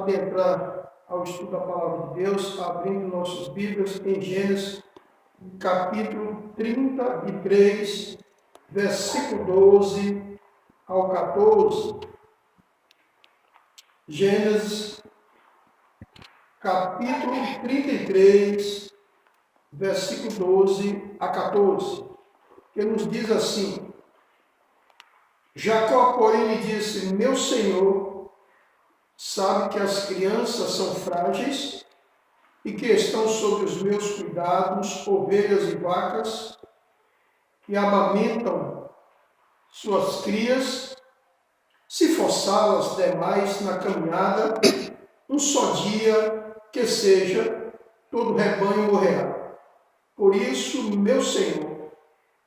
adentrar ao estudo da Palavra de Deus, abrindo nossas Bíblias em Gênesis, capítulo 33, versículo 12 ao 14. Gênesis, capítulo 33, versículo 12 a 14, que nos diz assim: Jacó, porém, lhe disse: Meu senhor sabe que as crianças são frágeis e que estão sob os meus cuidados ovelhas e vacas, que amamentam suas crias. Se forçá-las demais na caminhada, um só dia que seja, todo o rebanho morrerá. Por isso, meu senhor,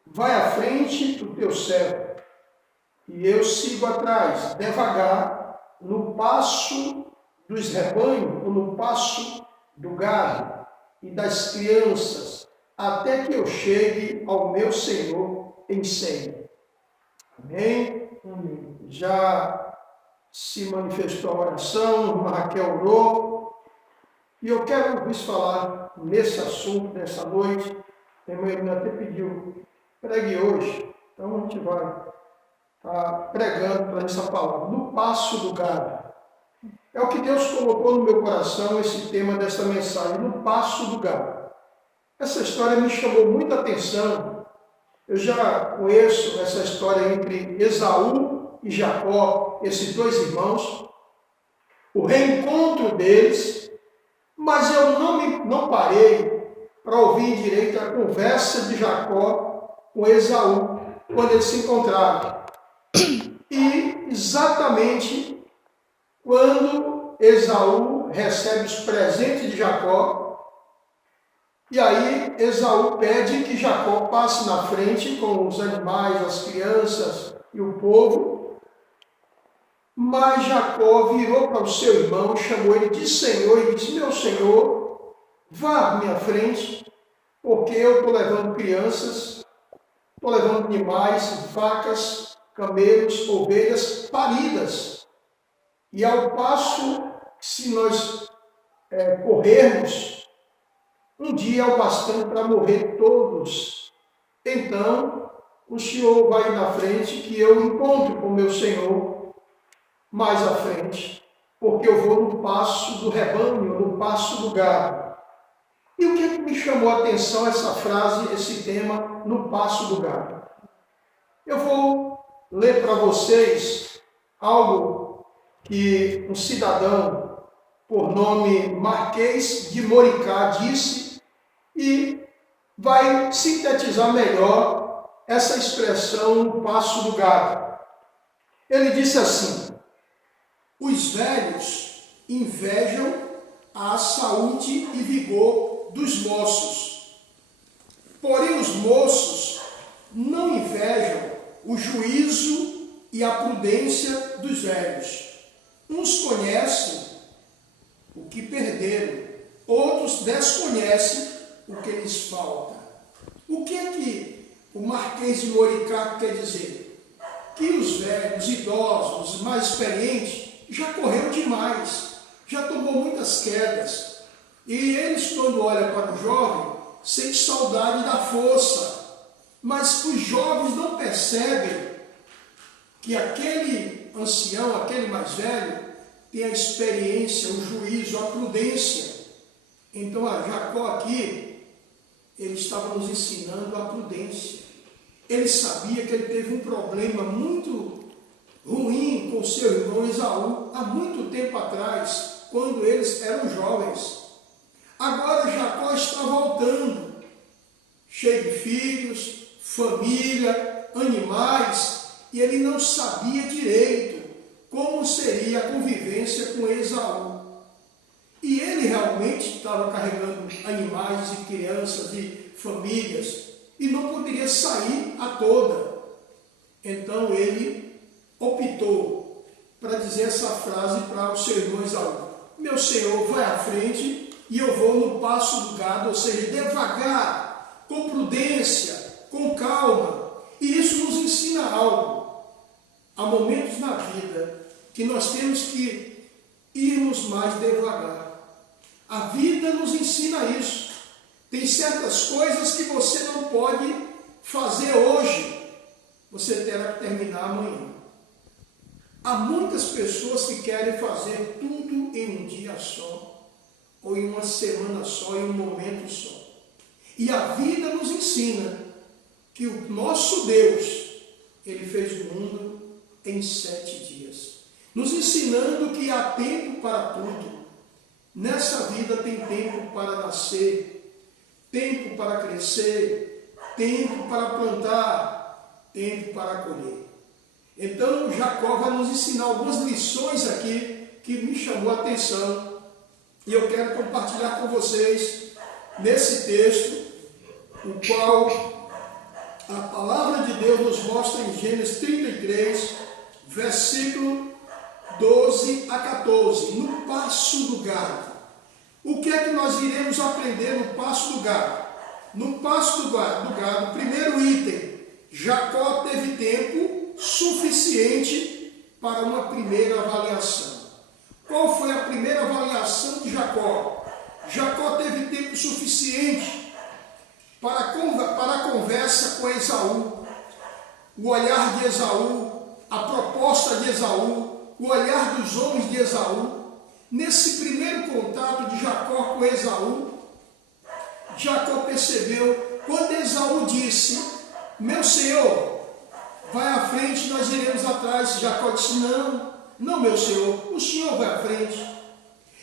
vai à frente do teu servo, e eu sigo atrás, devagar, no passo dos rebanhos, ou no passo do gado e das crianças, até que eu chegue ao meu senhor em Seir. Amém? Amém. Já se manifestou a oração, a Raquel orou, e eu quero vos falar nesse assunto, nessa noite. A irmã Helena até pediu, pregue hoje, então a gente vai estar pregando para essa palavra, no passo do gado. É o que Deus colocou no meu coração, esse tema dessa mensagem, no passo do gado. Essa história me chamou muita atenção. Eu já conheço essa história entre Esaú e Jacó, esses dois irmãos, o reencontro deles, mas eu não parei para ouvir direito a conversa de Jacó com Esaú, quando eles se encontraram. E exatamente quando Esaú recebe os presentes de Jacó, e aí Esaú pede que Jacó passe na frente com os animais, as crianças e o povo, mas Jacó virou para o seu irmão, chamou ele de senhor e disse: Meu senhor, vá à minha frente, porque eu estou levando crianças, estou levando animais, vacas, camelos, ovelhas paridas. E ao passo, se nós corrermos, um dia é o bastante para morrer todos. Então, o Senhor vai na frente, que eu encontro com o meu Senhor mais à frente, porque eu vou no passo do rebanho, no passo do gado. E o que me chamou a atenção essa frase, esse tema, no passo do gado? Eu vou ler para vocês algo que um cidadão por nome Marquês de Moricá disse, e vai sintetizar melhor essa expressão no passo do gado. Ele disse assim: os velhos invejam a saúde e vigor dos moços, porém os moços não invejam o juízo e a prudência dos velhos. Uns conhecem o que perderam, outros desconhecem o que lhes falta. O que é que o Marquês de Moricá quer dizer? Que os velhos, idosos, os mais experientes, já correram demais, já tomou muitas quedas. E eles, quando olham para o jovem, sentem saudade da força. Mas os jovens não percebem que aquele ancião, aquele mais velho, tem a experiência, o juízo, a prudência. Então, Jacó aqui, ele estava nos ensinando a prudência. Ele sabia que ele teve um problema muito ruim com seu irmão Esaú, há muito tempo atrás, quando eles eram jovens. Agora Jacó está voltando, cheio de filhos, família, animais, e ele não sabia direito como seria a convivência com Esaú. E ele realmente estava carregando animais e crianças e famílias, e não poderia sair a toda. Então ele optou para dizer essa frase para o seu irmão Esaú: meu senhor vai à frente e eu vou no passo do gado, ou seja, devagar, com prudência, com calma. E isso nos ensina algo. Há momentos na vida que nós temos que irmos irmos mais devagar. A vida nos ensina isso. Tem certas coisas que você não pode fazer hoje, você terá que terminar amanhã. Há muitas pessoas que querem fazer tudo em um dia só, ou em uma semana só, em um momento só. E a vida nos ensina que o nosso Deus, Ele fez o mundo em 7 dias. Nos ensinando que há tempo para tudo. Nessa vida tem tempo para nascer, tempo para crescer, tempo para plantar, tempo para colher. Então Jacó vai nos ensinar algumas lições aqui que me chamou a atenção. E eu quero compartilhar com vocês nesse texto, o qual a palavra de Deus nos mostra em Gênesis 33, versículo 12 a 14, no passo do gado. O que é que nós iremos aprender no passo do gado? No passo do gado, primeiro item, Jacó teve tempo suficiente para uma primeira avaliação. Qual foi a primeira avaliação de Jacó? Jacó teve tempo suficiente para a conversa com Esaú, o olhar de Esaú, a proposta de Esaú, o olhar dos homens de Esaú. Nesse primeiro contato de Jacó com Esaú, Jacó percebeu, quando Esaú disse, meu senhor, vai à frente, nós iremos atrás. Jacó disse, não meu senhor, o senhor vai à frente.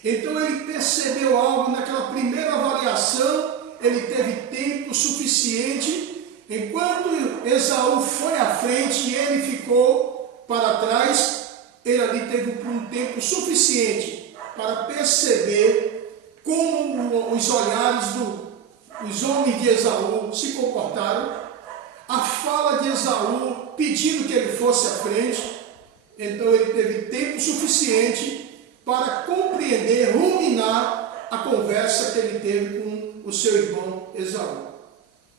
Então ele percebeu algo naquela primeira avaliação, ele teve tempo suficiente, enquanto Esaú foi à frente e ele ficou para trás, ele ali teve um tempo suficiente para perceber como os olhares dos homens de Esaú se comportaram, a fala de Esaú pedindo que ele fosse à frente. Então ele teve tempo suficiente para compreender, ruminar a conversa que ele teve com o seu irmão Esaú.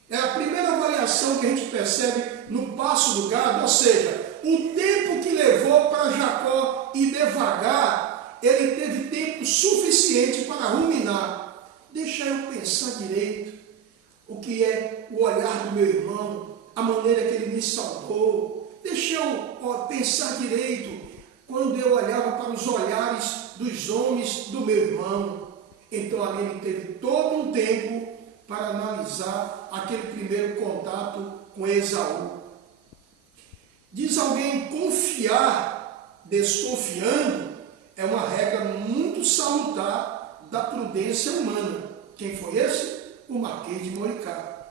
É a primeira avaliação que a gente percebe no passo do gado, ou seja, o tempo que levou para Jacó ir devagar, ele teve tempo suficiente para ruminar. Deixa eu pensar direito o que é o olhar do meu irmão, a maneira que ele me saudou. Deixa eu pensar direito quando eu olhava para os olhares dos homens do meu irmão. Então ali ele teve todo um tempo para analisar aquele primeiro contato com Esaú. Diz alguém, confiar desconfiando é uma regra muito salutar da prudência humana. Quem foi esse? O Marquês de Moricá.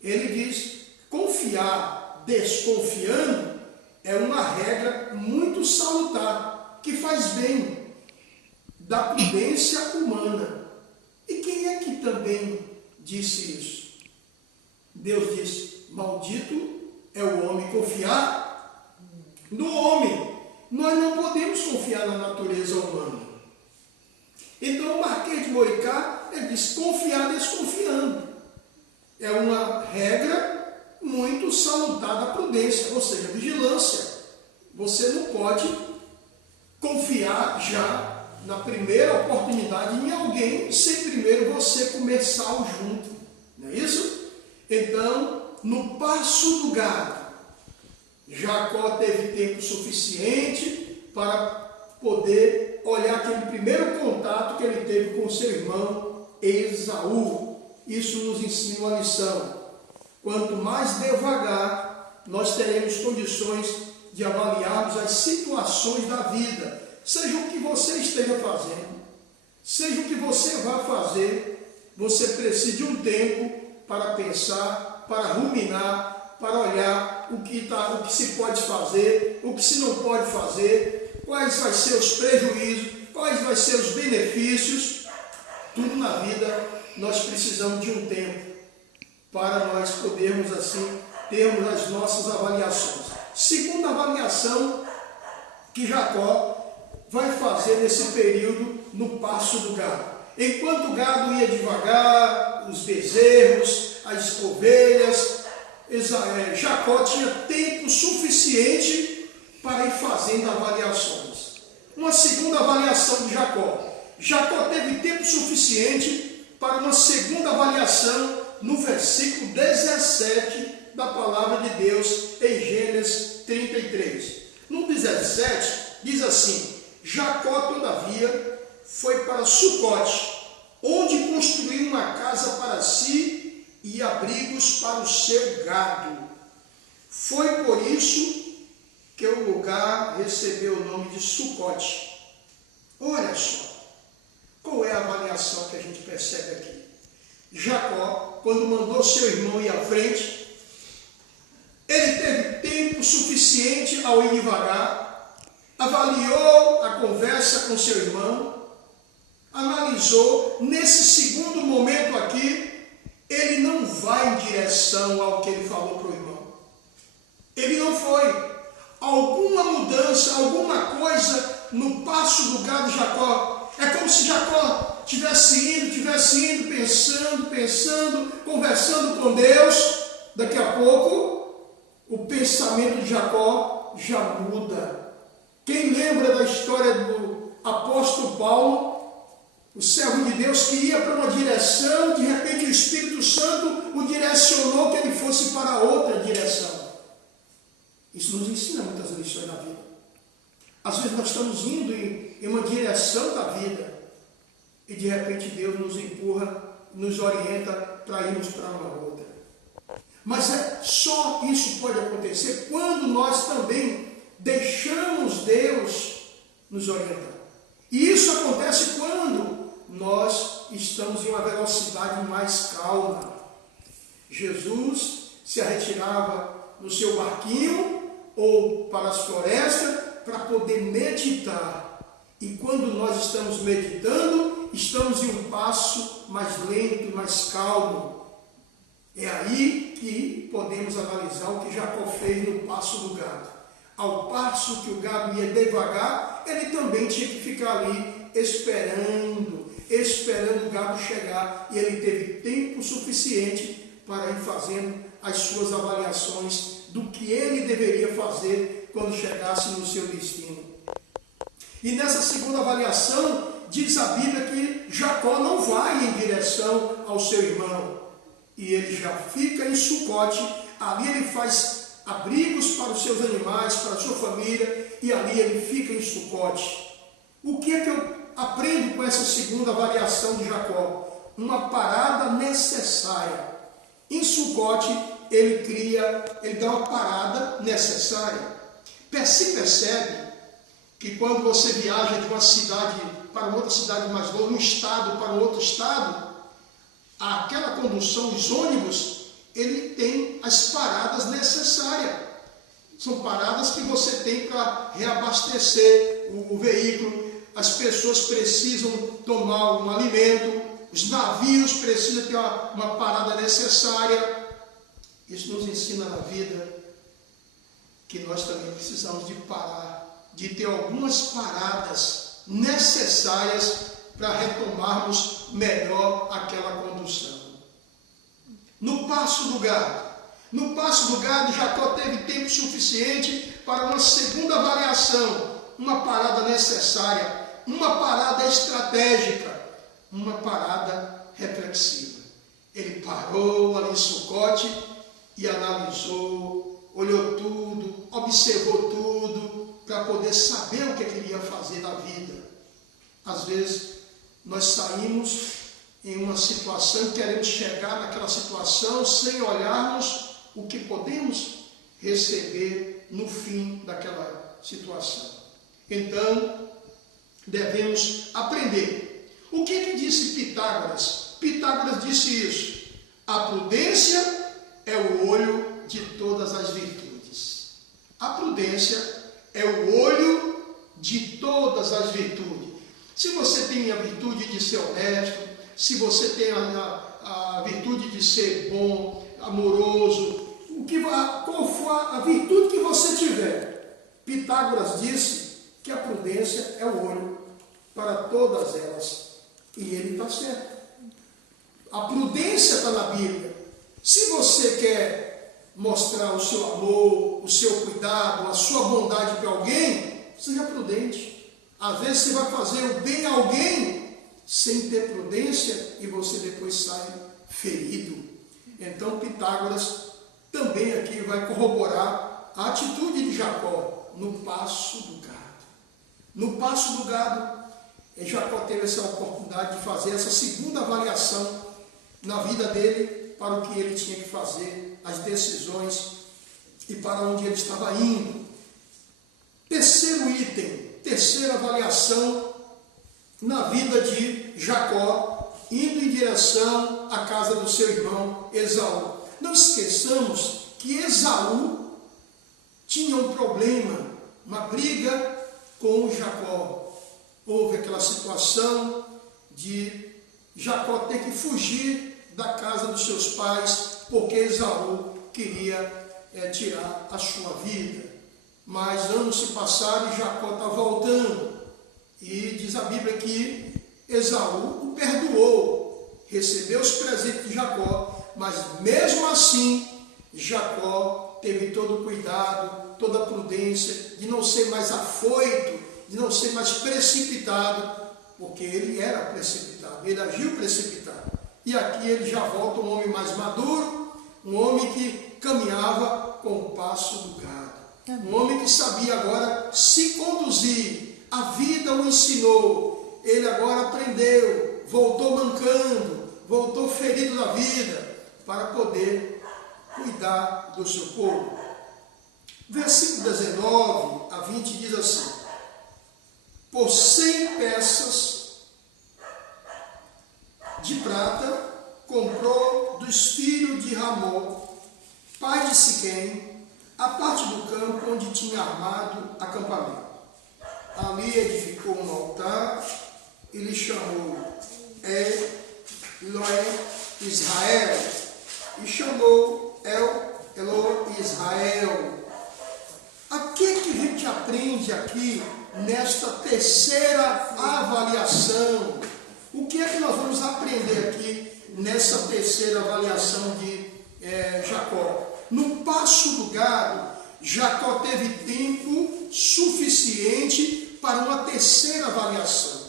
Ele diz, confiar desconfiando é uma regra muito salutar, que faz bem, da prudência humana. E quem é que também disse isso? Deus disse, maldito é o homem confiar no homem. Nós não podemos confiar na natureza humana. Então o Marquês de Moricá, ele diz, confiar desconfiando. É uma regra muito salutar da prudência, ou seja, vigilância. Você não pode confiar já na primeira oportunidade em alguém sem primeiro você começar o junto. Não é isso? Então, no passo do gado, Jacó teve tempo suficiente para poder olhar aquele primeiro contato que ele teve com seu irmão Esaú. Isso nos ensina uma lição. Quanto mais devagar, nós teremos condições de avaliarmos as situações da vida. Seja o que você esteja fazendo, seja o que você vá fazer, você precisa de um tempo para pensar, para ruminar, para olhar o que se pode fazer, o que se não pode fazer, quais vão ser os prejuízos, quais vão ser os benefícios. Tudo na vida nós precisamos de um tempo para nós podermos assim termos as nossas avaliações. Segunda avaliação que Jacó vai fazer nesse período no passo do gado. Enquanto o gado ia devagar, os bezerros, as ovelhas, Jacó tinha tempo suficiente para ir fazendo avaliações. uma segunda avaliação de Jacó. Jacó teve tempo suficiente para uma segunda avaliação no versículo 17 da palavra de Deus em Gênesis 33. No 17 diz assim: Jacó, todavia, foi para Sucote, onde construiu uma casa para si e abrigos para o seu gado. Foi por isso que o lugar recebeu o nome de Sucote. Olha só, qual é a avaliação que a gente percebe aqui? Jacó, quando mandou seu irmão ir à frente, ele teve tempo suficiente ao ir devagar, avaliou a conversa com seu irmão, analisou. Nesse segundo momento aqui, ele não vai em direção ao que ele falou para o irmão. Ele não foi. Alguma mudança, alguma coisa no passo do gado de Jacó. É como se Jacó tivesse indo, pensando, conversando com Deus. Daqui a pouco, o pensamento de Jacó já muda. Quem lembra da história do apóstolo Paulo, o servo de Deus que ia para uma direção, de repente o Espírito Santo o direcionou que ele fosse para outra direção. Isso nos ensina muitas lições na vida. Às vezes nós estamos indo em uma direção da vida e de repente Deus nos empurra, nos orienta para irmos para uma outra. Mas só isso pode acontecer quando nós também deixamos Deus nos orientar. E isso acontece quando nós estamos em uma velocidade mais calma. Jesus se retirava no seu barquinho ou para as florestas para poder meditar. E quando nós estamos meditando, estamos em um passo mais lento, mais calmo. É aí que podemos analisar o que Jacó fez no passo do gado. Ao passo que o gado ia devagar, ele também tinha que ficar ali esperando o gado chegar. E ele teve tempo suficiente para ir fazendo as suas avaliações do que ele deveria fazer quando chegasse no seu destino. E nessa segunda avaliação, diz a Bíblia que Jacó não vai em direção ao seu irmão. E ele já fica em Sucote. Ali ele faz abrigos para os seus animais, para a sua família, e ali ele fica em Sucote. O que é que eu aprendo com essa segunda avaliação de Jacó? Uma parada necessária. Em Sucote, ele dá uma parada necessária. Se percebe que quando você viaja de uma cidade para outra cidade mais longe, um estado para outro estado, aquela condução, os ônibus, ele tem as paradas necessárias. São paradas que você tem para reabastecer o veículo. As pessoas precisam tomar um alimento, os navios precisam ter uma parada necessária. Isso nos ensina na vida que nós também precisamos de parar, de ter algumas paradas necessárias para retomarmos melhor aquela condução. No passo do gado, Jacó teve tempo suficiente para uma segunda avaliação, uma parada necessária, uma parada estratégica, uma parada reflexiva. Ele parou ali em Sucote e analisou, olhou tudo, observou tudo, para poder saber o que ele ia fazer na vida. Às vezes, nós saímos em uma situação e queremos chegar naquela situação sem olharmos o que podemos receber no fim daquela situação. Então, devemos aprender. O que disse Pitágoras? Pitágoras disse isso: a prudência é o olho de todas as virtudes. A prudência é o olho de todas as virtudes. Se você tem a virtude de ser honesto, se você tem a virtude de ser bom, amoroso, qual for a virtude que você tiver, Pitágoras disse que a prudência é o olho para todas elas. E ele está certo. A prudência está na Bíblia. Se você quer mostrar o seu amor, o seu cuidado, a sua bondade para alguém, seja prudente. Às vezes você vai fazer o bem a alguém sem ter prudência e você depois sai ferido. Então Pitágoras também aqui vai corroborar a atitude de Jacó no passo do gado. No passo do gado, Jacó teve essa oportunidade de fazer essa segunda avaliação na vida dele para o que ele tinha que fazer, as decisões e para onde ele estava indo. Terceiro item, terceira avaliação na vida de Jacó, indo em direção à casa do seu irmão Esaú. Não esqueçamos que Esaú tinha um problema, uma briga com Jacó. Houve aquela situação de Jacó ter que fugir da casa dos seus pais, porque Esaú queria tirar a sua vida. Mas anos se passaram e Jacó está voltando. E diz a Bíblia que Esaú o perdoou, recebeu os presentes de Jacó, mas mesmo assim Jacó teve todo o cuidado, toda a prudência de não ser mais afoito, de não ser mais precipitado, porque ele era precipitado, ele agiu precipitado. E aqui ele já volta um homem mais maduro, um homem que caminhava com o passo do gado. Um homem que sabia agora se conduzir, a vida o ensinou, ele agora aprendeu, voltou mancando, voltou ferido da vida, para poder cuidar do seu povo. Versículo 19 a 20 diz assim: por 100 peças de prata comprou dos filhos de Ramor, pai de Siquém, a parte do campo onde tinha armado acampamento. Ali edificou um altar e lhe chamou Eloé Israel, e chamou Eloé Israel. O que a gente aprende aqui nesta terceira avaliação? O que é que nós vamos aprender aqui nessa terceira avaliação de Jacó? No passo do gado, Jacó teve tempo suficiente para uma terceira avaliação.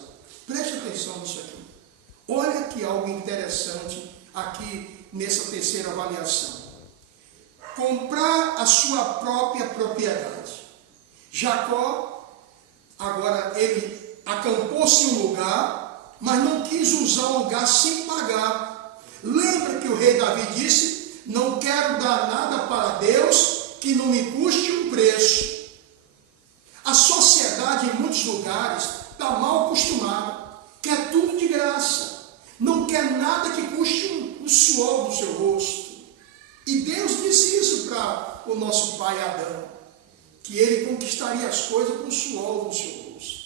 Preste atenção nisso aqui. Olha que algo interessante aqui nessa terceira avaliação. Comprar a sua própria propriedade. Jacó, agora ele acampou-se em um lugar, mas não quis usar o lugar sem pagar. Lembra que o rei Davi disse: não quero dar nada para Deus que não me custe um preço. A sociedade em muitos lugares está mal acostumada, quer tudo de graça, não quer nada que custe o suor do seu rosto. E Deus disse isso para o nosso pai Adão, que ele conquistaria as coisas com o suor do seu rosto.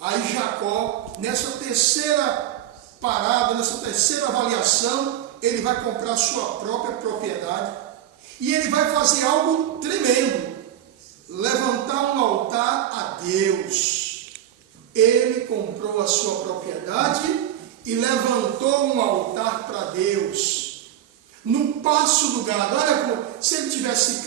Aí Jacó, nessa terceira parada, nessa terceira avaliação, ele vai comprar sua própria propriedade e ele vai fazer algo tremendo: levantar um altar a Deus. Ele comprou a sua propriedade e levantou um altar para Deus. No passo do gado, olha como se ele tivesse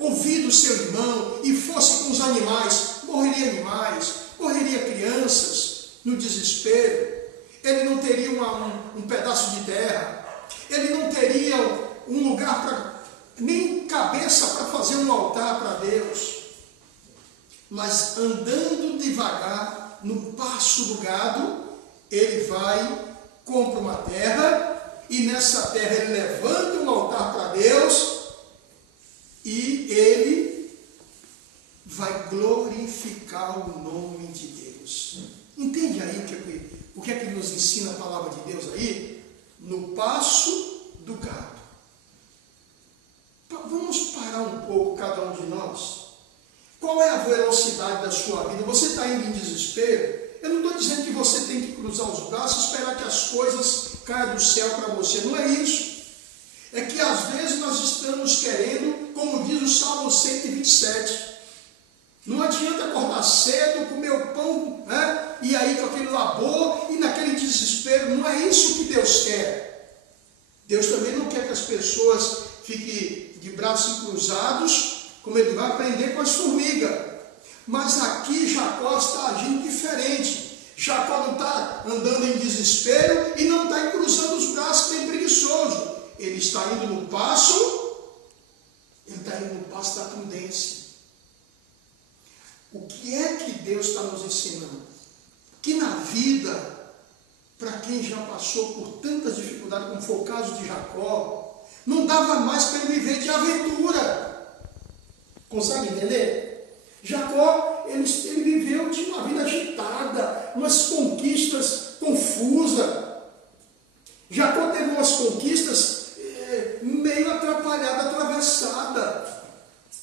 ouvido seu irmão e fosse com os animais, morreria crianças no desespero. Ele não teria um pedaço de terra, ele não teria um lugar nem cabeça para fazer um altar para Deus. Mas andando devagar no passo do gado, ele vai, compra uma terra, e nessa terra ele levanta um altar para Deus, e ele vai glorificar o nome de Deus. Entende aí o que é que nos ensina a palavra de Deus aí? No passo do gado. Vamos parar um pouco, cada um de nós. Qual é a velocidade da sua vida? Você está indo em desespero? Eu não estou dizendo que você tem que cruzar os braços e esperar que as coisas caiam do céu para você. Não é isso. É que às vezes nós estamos querendo, como diz o Salmo 127, não adianta acordar cedo, comer o pão, né? E aí com aquele labor e naquele desespero. Não é isso que Deus quer. Deus também não quer que as pessoas fiquem de braços cruzados, como ele vai aprender com as formigas. Mas aqui Jacó está agindo diferente. Jacó não está andando em desespero e não está cruzando os braços nem preguiçoso. Ele está indo no passo, da prudência. O que é que Deus está nos ensinando? Que na vida, para quem já passou por tantas dificuldades, como foi o caso de Jacó, não dava mais para ele viver de aventura. Consegue entender? Jacó, ele viveu de uma vida agitada, umas conquistas confusas. Jacó teve umas conquistas meio atrapalhada, atravessada.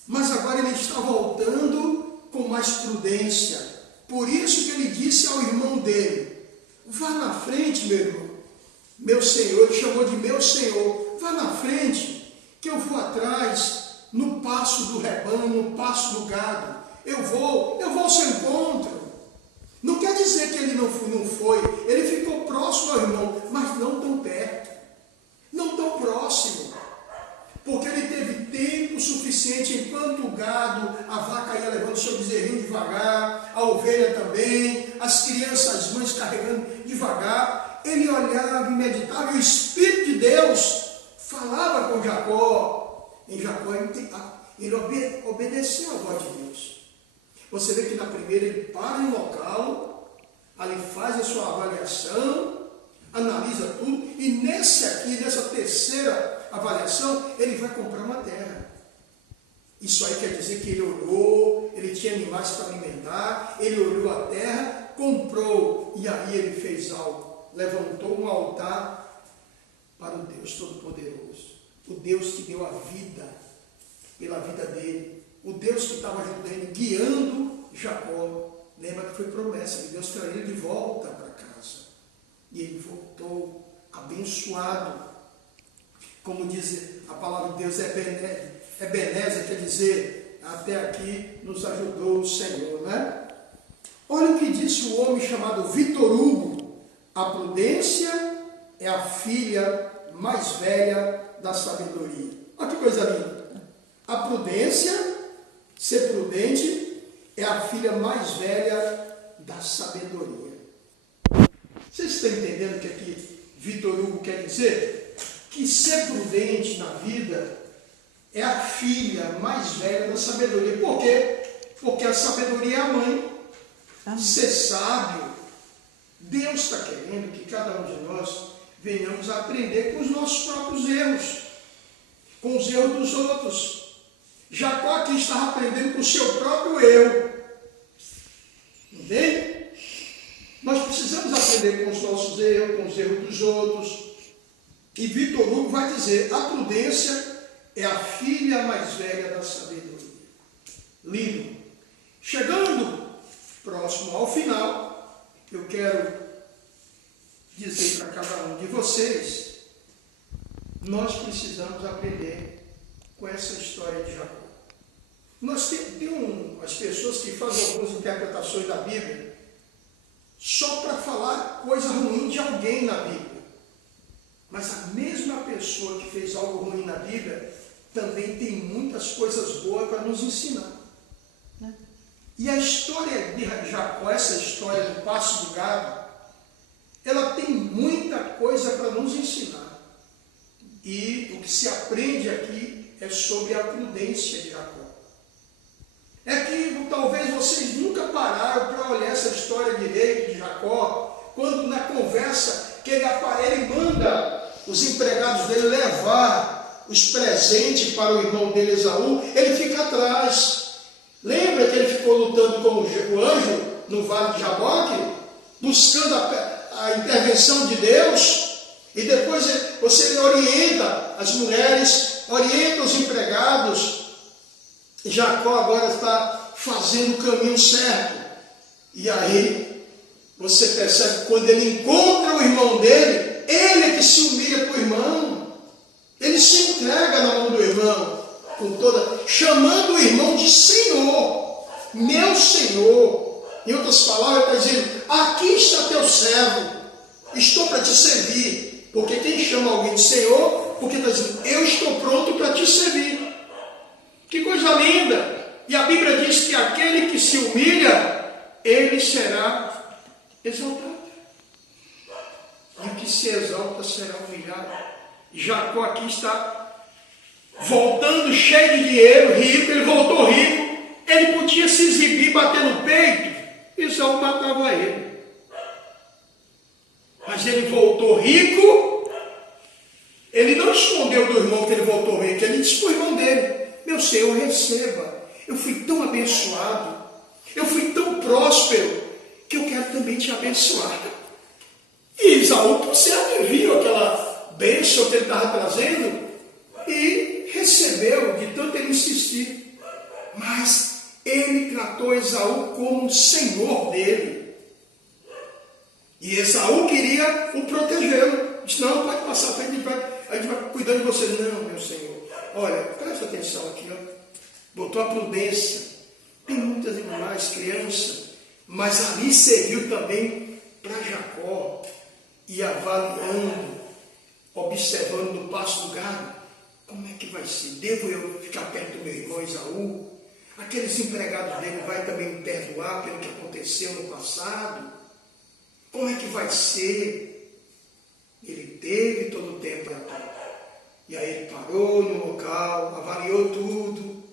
Mas agora ele está voltando com mais prudência. Por isso que ele disse ao irmão dele: vá na frente, meu irmão. Meu senhor, ele chamou de meu senhor. Vá na frente, que eu vou atrás, no passo do rebanho, no passo do gado. Eu vou ao seu encontro. Não quer dizer que ele não foi. Ele ficou próximo ao irmão, mas não tão perto. Não tão próximo. Porque ele teve tempo suficiente, enquanto o gado, a vaca ia levando seu bezerrinho devagar, a ovelha também, as crianças, as mães carregando devagar. Ele olhava e meditava, e o Espírito de Deus falava com Jacó. Em Jacó ele obedeceu a voz de Deus. Você vê que na primeira ele para em local, ali faz a sua avaliação, analisa tudo, e nessa terceira avaliação, ele vai comprar uma terra. Isso aí quer dizer que ele olhou, ele tinha animais para alimentar, ele olhou a terra, comprou, e aí ele fez algo, levantou um altar para o Deus Todo-Poderoso, o Deus que deu a vida pela vida dele, o Deus que estava ajudando ele, guiando Jacó. Lembra que foi promessa de Deus para ele de volta para casa. E ele voltou abençoado. Como diz a palavra de Deus, Ebenezer, quer dizer, até aqui nos ajudou o Senhor, né? Olha o que disse o homem chamado Vitor Hugo: a prudência é a filha mais velha da sabedoria. Olha que coisa linda. A prudência, ser prudente, é a filha mais velha da sabedoria. Vocês estão entendendo o que aqui Vitor Hugo quer dizer? Que ser prudente na vida é a filha mais velha da sabedoria. Por quê? Porque a sabedoria é a mãe. Ser sábio, Deus está querendo que cada um de nós venhamos a aprender com os nossos próprios erros, com os erros dos outros. Jacó aqui estava aprendendo com o seu próprio eu. Entende? Nós precisamos aprender com os nossos erros, com os erros dos outros. E Vitor Hugo vai dizer: a prudência é a filha mais velha da sabedoria. Lindo. Chegando próximo ao final, eu quero dizer para cada um de vocês: nós precisamos aprender com essa história de Jacó. Nós temos as pessoas que fazem algumas interpretações da Bíblia só para falar coisa ruim de alguém na Bíblia. Mas a mesma pessoa que fez algo ruim na Bíblia também tem muitas coisas boas para nos ensinar. E a história de Jacó, essa história do passo do gado, ela tem muita coisa para nos ensinar. E o que se aprende aqui é sobre a prudência de Jacó. É que talvez vocês nunca pararam para olhar essa história direito de Jacó, quando na conversa que ele manda os empregados dele levar os presentes para o irmão dele Esaú, ele fica atrás. Lembra que ele ficou lutando com o anjo no vale de Jaboque, buscando a intervenção de Deus? E depois você orienta as mulheres, orienta os empregados. Jacó agora está fazendo o caminho certo. E aí você percebe que quando ele encontra o irmão dele, ele é que se humilha para o irmão. Ele se entrega na mão do irmão, chamando o irmão de Senhor, meu Senhor. Em outras palavras, ele está dizendo: aqui está teu servo, estou para te servir. Porque quem chama alguém de Senhor, porque está dizendo: eu estou pronto para te servir. Que coisa linda! E a Bíblia diz que aquele que se humilha, ele será exaltado. E o que se exalta será humilhado. Jacó aqui está voltando cheio de dinheiro, rico, ele voltou rico. Ele podia se exibir, bater no peito, Esaú matava ele. Mas ele voltou rico. Ele não escondeu do irmão que ele voltou rico. Ele disse para o irmão dele: meu Senhor, receba. Eu fui tão abençoado. Eu fui tão próspero que eu quero também te abençoar. E Esaú, por certo, viu aquela bênção que ele estava trazendo e recebeu, de tanto ele insistir. Mas ele tratou Esaú como o senhor dele. E Esaú queria o protegê-lo. Disse: não, pode passar, a gente vai cuidando de você. Não, meu senhor. Olha, presta atenção aqui. Ó. Botou a prudência. Tem muitas animais, crianças. Mas ali serviu também para Jacó. E avaliando, observando no pasto do gado. Como é que vai ser? Devo eu ficar perto do meu irmão Esaú? Aqueles empregados dele vai também me perdoar pelo que aconteceu no passado? Como é que vai ser? Ele teve todo o tempo. E aí ele parou no local, avaliou tudo.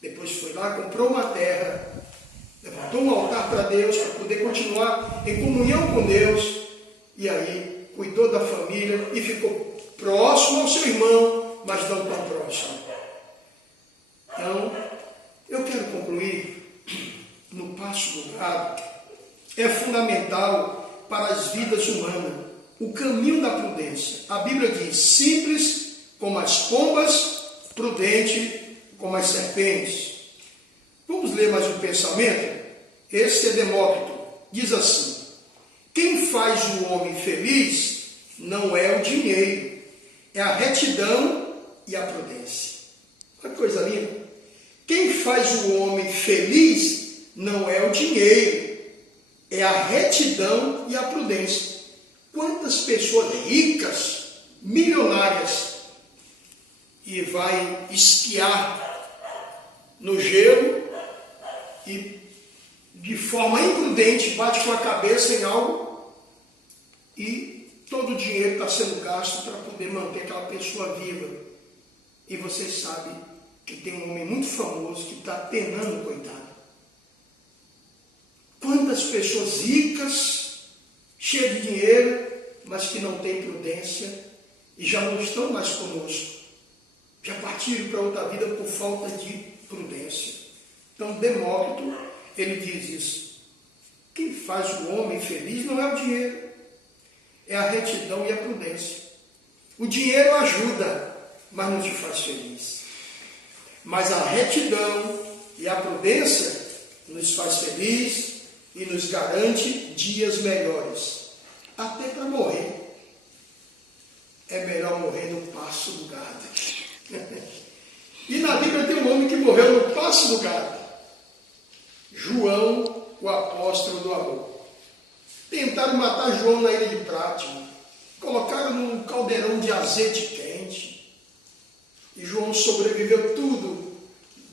Depois foi lá, comprou uma terra, levantou um altar para Deus, para poder continuar em comunhão com Deus. E aí cuidou da família e ficou próximo ao seu irmão, mas não tão próximo. Então, eu quero concluir no passo do gado. É fundamental para as vidas humanas o caminho da prudência. A Bíblia diz: simples como as pombas, prudente como as serpentes. Vamos ler mais um pensamento? Esse é Demócrito. Diz assim: quem faz o homem feliz não é o dinheiro, é a retidão e a prudência. Olha que coisa linda. Quem faz o homem feliz não é o dinheiro, é a retidão e a prudência. Quantas pessoas ricas, milionárias, e vai esquiar no gelo e de forma imprudente bate com a cabeça em algo e todo o dinheiro está sendo gasto para poder manter aquela pessoa viva. E vocês sabem que tem um homem muito famoso que está penando, coitado. Quantas pessoas ricas, cheias de dinheiro, mas que não têm prudência e já não estão mais conosco. Já partiram para outra vida por falta de prudência. Então, Demócrito, ele diz isso. Quem faz o homem feliz não é o dinheiro, é a retidão e a prudência. O dinheiro ajuda, mas não te faz feliz. Mas a retidão e a prudência nos faz feliz e nos garante dias melhores. Até para morrer. É melhor morrer no pasto do gado. E na Bíblia tem um homem que morreu no pasto do gado. João, o apóstolo do amor. Tentaram matar João na ilha de Pátimo. Colocaram num caldeirão de azeite quente. E João sobreviveu tudo.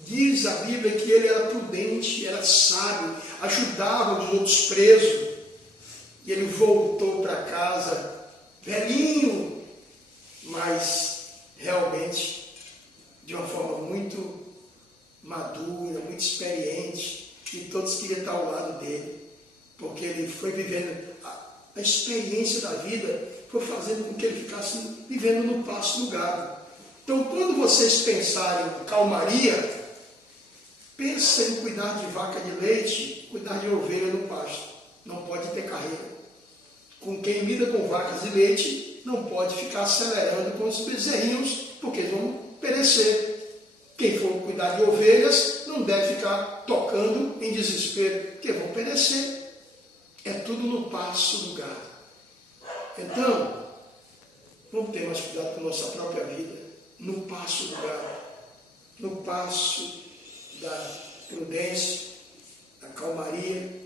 Diz a Bíblia que ele era prudente, era sábio, ajudava os outros presos. E ele voltou para casa, velhinho, mas realmente de uma forma muito madura, muito experiente. E todos queriam estar ao lado dele, porque ele foi vivendo a experiência da vida, foi fazendo com que ele ficasse vivendo no pasto do gado. Então, quando vocês pensarem em calmaria, pensa em cuidar de vaca de leite, cuidar de ovelha no pasto. Não pode ter carreira. Com quem lida com vacas de leite, não pode ficar acelerando com os bezerrinhos, porque eles vão perecer. Quem for cuidar de ovelhas, não deve ficar tocando em desespero, porque vão perecer. É tudo no pasto do gado. Então, vamos ter mais cuidado com a nossa própria vida, no pasto do gado, no pasto da prudência, da calmaria,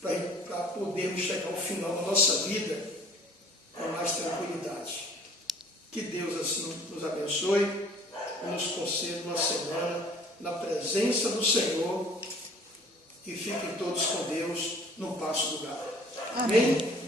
para podermos chegar ao final da nossa vida com mais tranquilidade. Que Deus assim nos abençoe e nos conceda uma semana na presença do Senhor e fiquem todos com Deus no passo do galo. Amém?